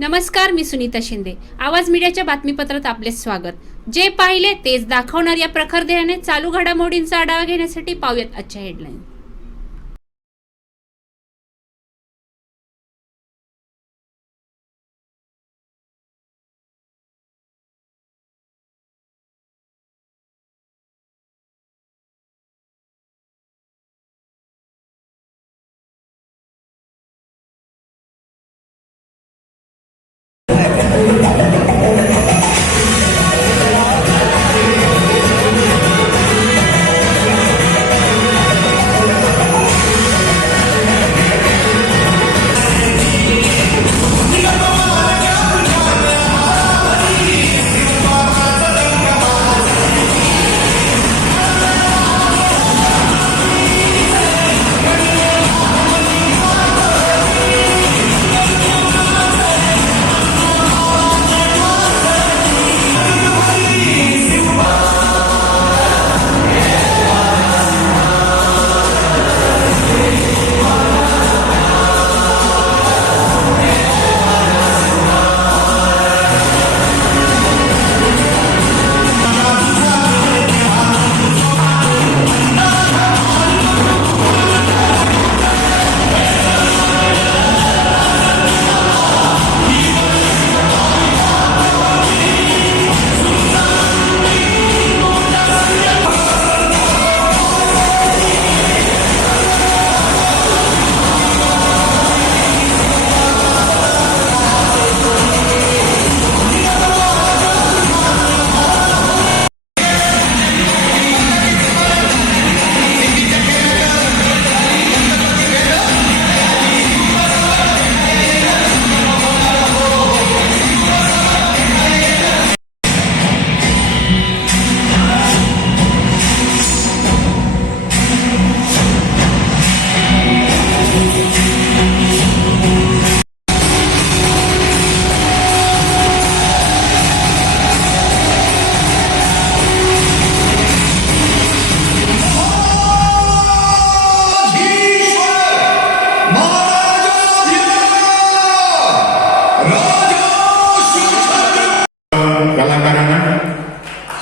नमस्कार मी सुनीता शिंदे. आवाज मीडियाच्या बातमीपत्रात आपले स्वागत. जे पाहिले तेच दाखवणार या प्रखर ध्येयाने चालू घडामोडींचा आढावा घेण्यासाठी पाहूयात आजच्या हेडलाईन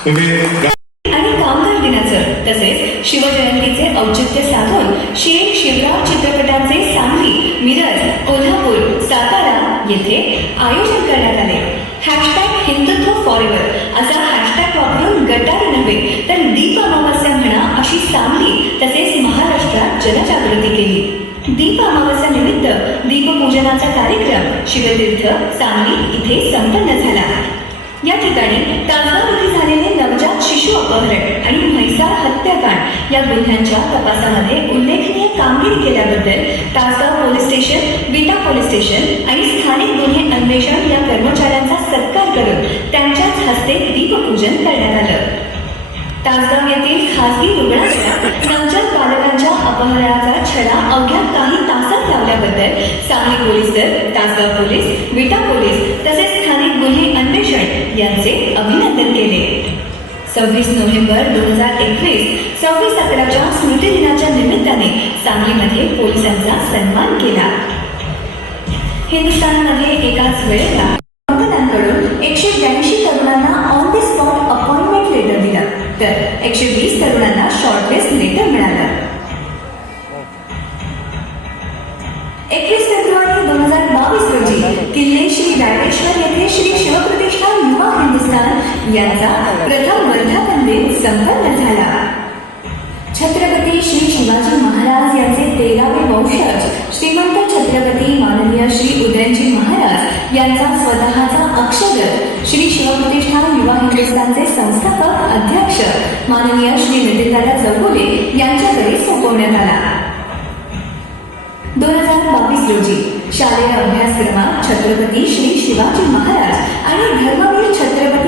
आणि कामगार दिनाचं तसेच शिवजयंतीचे औचित्य साधून शेख शिवराव चित्रपटाचे सांगली मिरज कोल्हापूर सातारा येथे आयोजन करण्यात आले. हॅशटॅग हिंदुत्व फॉरेवर असा हॅशटॅग वापरून गटारी नव्हे तर दीप अमावस्या म्हणा अशी सांगली तसेच महाराष्ट्रात जनजागृती केली. दीप अमावस्या निमित्त दीपपूजनाचा कार्यक्रम शिवतीर्थ सांगली इथे संपन्न झाला. या ठिकाणी तासगाव झालेले नवजात शिशु अपहरण आणि म्हैसाळ हत्याकांड या गुन्ह्यांच्या तपासामध्ये उल्लेखनीय कामगिरी केल्याबद्दल Tasgaon police station Vita police station आणि स्थानिक गुन्हे अन्वेषण या कर्मचाऱ्यांचा सत्कार करून त्यांच्याच हस्ते दीपपूजन करण्यात आलं. तासगाव येथील खासगी रुग्णालयात नवजात बालकांच्या अपहरणाचा छडा अवघ्या काही तासात लावल्याबद्दल सांगली पोलीस दल तासगाव पोलीस विटा पोलीस तसेच यांचे अभिनंदन केले. सव्वीस नोव्हेंबर दोन हजार एकवीस सव्वीस अकराच्या स्मृतिदिनाच्या निमित्ताने सांगलीमध्ये पोलिसांचा सन्मान केला. हिंदुस्थानमध्ये एकाच वेळेला कंपन्यांकडून एकशे ब्याऐंशी तरुणांना on the spot appointment letter दिला. तर एकशे वीस तरुणांना यांचा प्रथम वर्धापन दिन संपन्न झाला. छत्रपती श्री शिवाजी महाराज यांचे तेरावे वंशज श्रीमंत छत्रपती माननीय श्री उदयनजी महाराज यांचा स्वतःचा अक्षरत श्री शिवप्रतिष्ठान युवा हिंदुस्थानचे संस्थापक अध्यक्ष माननीय श्री नितीनदादा चौगुले यांच्याकडे सोपवण्यात आला. दोन हजार बावीस रोजी शालेय अभ्यासक्रमात छत्रपती श्री शिवाजी महाराज आणि धर्मवीर छत्रपती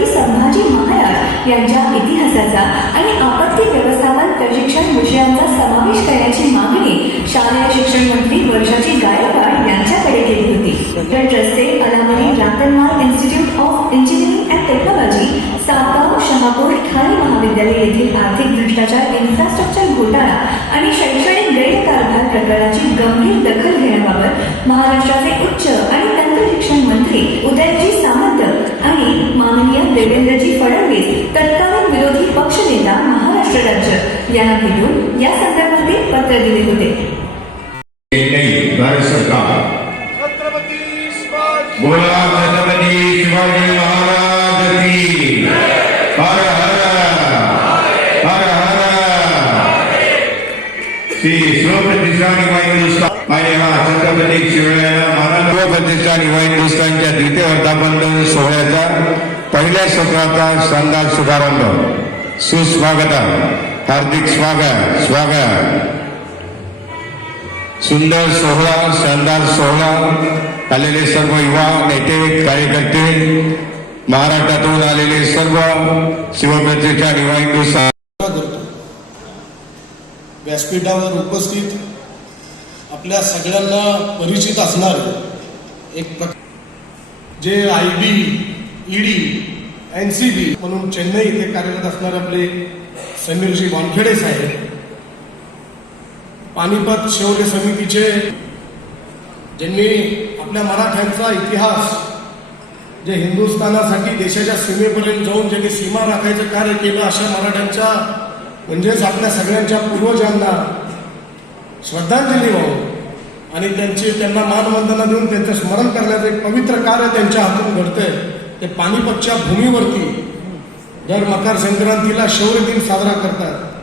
संभाजी महाराज यांच्या इतिहासाचा आणि आपत्ती व्यवस्थापन प्रशिक्षण विषयांचा समावेश करण्याची मागणी शालेय शिक्षण मंत्री वर्षाची गायकवाड यांच्याकडे केली होती. तर रस्ते अलामरी रातनमाल institute of engineering and technology Satgaon Shahapur Thane महाविद्यालय येथील आर्थिक भ्रष्टाचार इन्फ्रास्ट्रक्चर घोटाळा आणि शैक्षणिक गैरकारभार प्रकरणाची गंभीर दखल घेण्याबाबत महाराष्ट्राचे उच्च आणि तंत्र शिक्षण मंत्री उदय यांना भेटून या संदर्भातील पत्र दिले होते. नहीं भारत सरकार. छत्रपती शिवाजी. बोला छत्रपती शिवाजी महाराज की हर हर हर हर श्री शिवप्रतिष्ठा निवा हिंदुस्थान आणि हा छत्रपती शिवरायांना महाराज शिवप्रतिष्ठा निवा हिंदुस्थानच्या द्वितीय वर्धापन सोहळ्याचा पहिल्या सत्राचा शानदार शुभारंभ. सुस्वागत हार्दिक स्वागत स्वागत। सुंदर सोहळा शानदार सोहळा आलेले सर्व युवा नेते कार्यकर्ते महाराष्ट्रातून आलेले सर्व शिवप्रतिष्ठा निवा व्यासपीठावर उपस्थित आपल्या सगळ्यांना परिचित असणार एक J I B ED N C B म्हणून चेन्नई इथे कार्यरत असणारे आपले समीरजी वानखेडे साहेब. पानिपत शौर्य समितीचे ज्यांनी आपल्या मराठ्यांचा इतिहास जे हिंदुस्थानासाठी देशाच्या सीमेपर्यंत जाऊन ज्यांनी सीमा राखायचं कार्य केलं अशा मराठ्यांच्या म्हणजेच आपल्या सगळ्यांच्या पूर्वजांना श्रद्धांजली व्हावं आणि त्यांची त्यांना मानवंदना देऊन त्यांचं स्मरण करण्याचं एक पवित्र कार्य त्यांच्या हातून घडतंय. ते पानिपतच्या भूमीवरती दर मकर संक्रांतीला शौर्य दिन साजरा करतात.